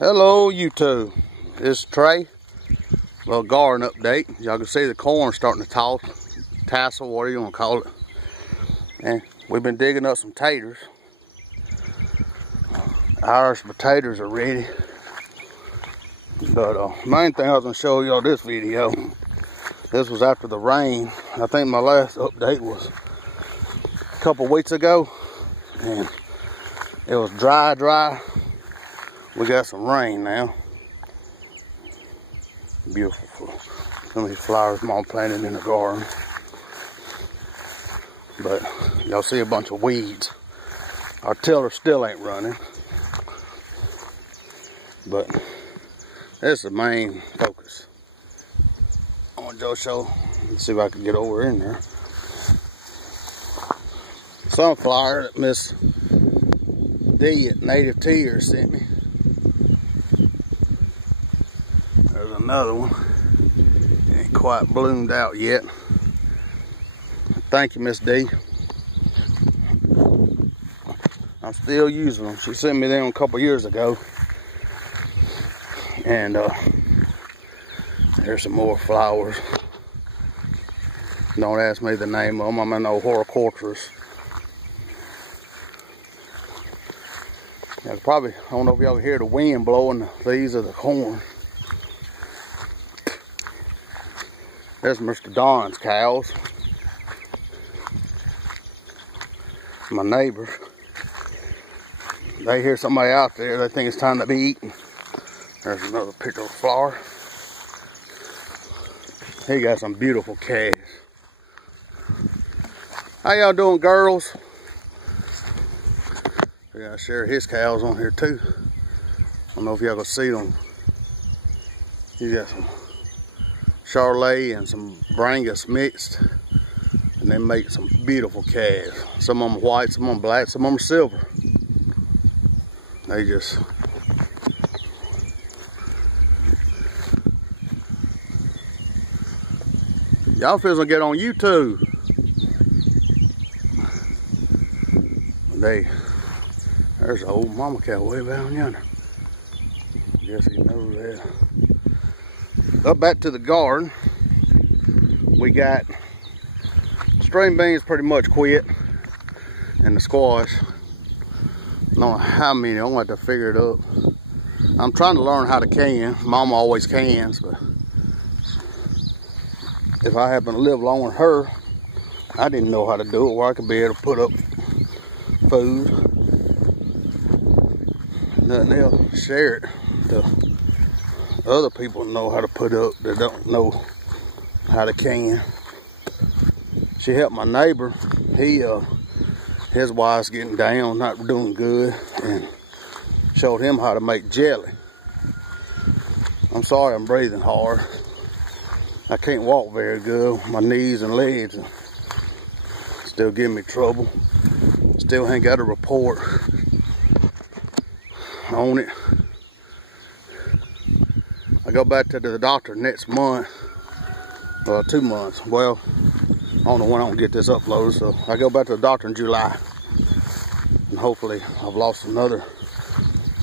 Hello YouTube, this is Trey. Little garden update. Y'all can see the corn starting to tassel, whatever you want to call it. And we've been digging up some taters. Irish potatoes are ready. But main thing I was going to show y'all this video. This was after the rain. I think my last update was a couple weeks ago. And it was dry. We got some rain now. Beautiful. Some of these flowers mom planted in the garden. But y'all see a bunch of weeds. Our tiller still ain't running. But that's the main focus. I want to show. Let's see if I can get over in there. Sunflower that Miss D at Native Tears sent me. There's another one. Ain't quite bloomed out yet. Thank you, Miss D. I'm still using them. She sent me them a couple years ago. And there's some more flowers. Don't ask me the name of them. I'm in old horticulturist. I don't know if y'all can hear the wind blowing the leaves of the corn. There's Mr. Don's cows. My neighbors. They hear somebody out there, they think it's time to be eaten. There's another picture of a flower. He got some beautiful calves. How y'all doing, girls? We gotta share his cows on here too. I don't know if y'all can see them. He got some Charolais and some Brangus mixed, and they make some beautiful calves. Some of them white, some of them black, some of them silver. They just y'all feels gonna get on YouTube. There's an old mama cow way down yonder. Guess he knows that. Up back to the garden, we got string beans pretty much quit, and the squash. I don't know how many, I'm gonna have to figure it up. I'm trying to learn how to can. Mama always cans, but if I happen to live along with her, I didn't know how to do it where I could be able to put up food. Then they'll share it to other people know how to put up that don't know how to can. She helped my neighbor. His wife's getting down, not doing good, and showed him how to make jelly. I'm sorry I'm breathing hard. I can't walk very good. My knees and legs still give me trouble. Still ain't got a report on it. I go back to the doctor next month, 2 months. Well, I don't know when I'm gonna get this uploaded, so I go back to the doctor in July. And hopefully I've lost another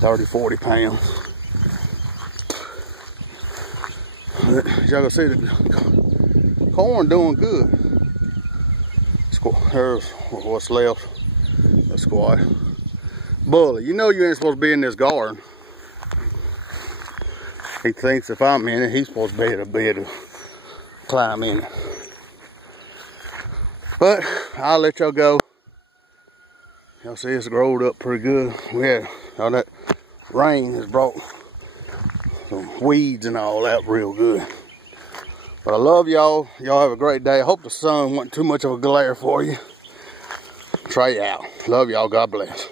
30, 40 pounds. Y'all can see the corn doing good. Here's what's left. The squash. Bully, you know you ain't supposed to be in this garden. He thinks if I'm in it, he's supposed to be able to climb in it. But I'll let y'all go. Y'all see it's growed up pretty good. We had all that rain has brought some weeds and all that real good. But I love y'all. Y'all have a great day. I hope the sun wasn't too much of a glare for you. Trey out. Love y'all. God bless.